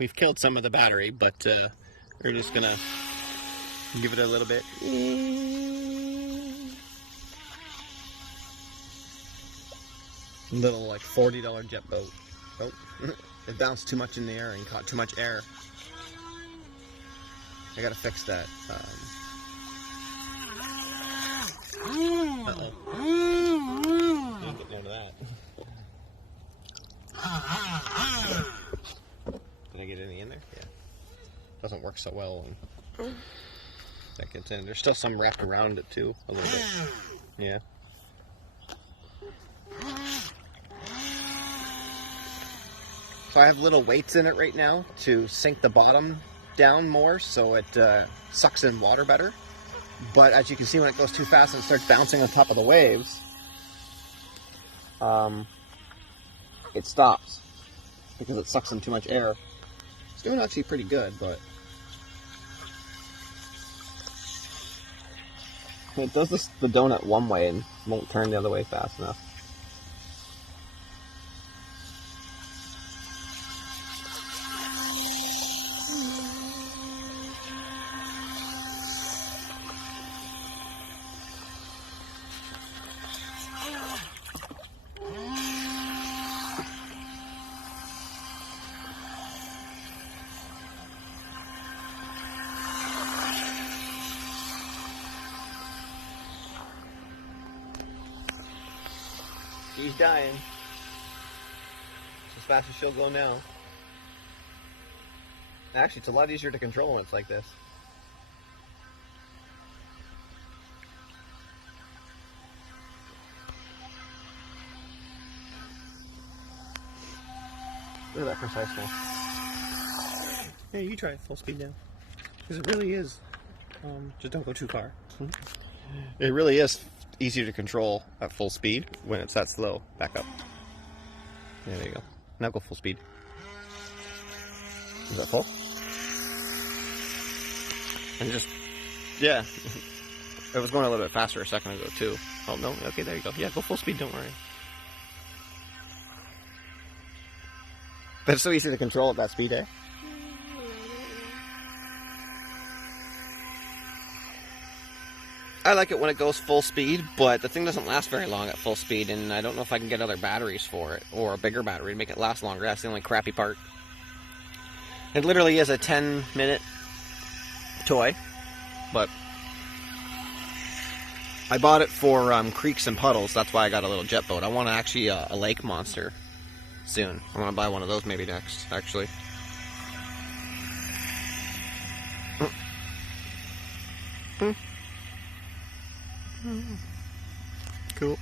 we've killed some of the battery, but we're just gonna give it a little bit. Little like $40 jet boat. Oh, it bounced too much in the air and caught too much air. I gotta fix that. Uh-oh. Didn't get none of that. Did I get any in there? Yeah. Doesn't work so well when that gets in. There's still some wrapped around it too, a little bit. Yeah. So I have little weights in it right now to sink the bottom down more so it sucks in water better. But as you can see, when it goes too fast and it starts bouncing on top of the waves, it stops because it sucks in too much air. It's doing actually pretty good, but it does the donut one way and won't turn the other way fast enough. She's dying. It's as fast as she'll go now. Actually, it's a lot easier to control when it's like this. Look at that preciseness. Yeah, you try it full speed now. Because it really is. Just don't go too far. It really is easier to control at full speed when it's that slow. Back up. Yeah, there you go. Now go full speed. Is that full? And just, yeah. It was going a little bit faster a second ago too. Oh no, okay, there you go. Yeah, go full speed, don't worry. But it's so easy to control at that speed, eh? I like it when it goes full speed, but the thing doesn't last very long at full speed, and I don't know if I can get other batteries for it, or a bigger battery to make it last longer. That's the only crappy part. It literally is a 10-minute toy, but I bought it for creeks and puddles. That's why I got a little jet boat. I want actually a lake monster soon. I want to buy one of those maybe next, actually. Cool.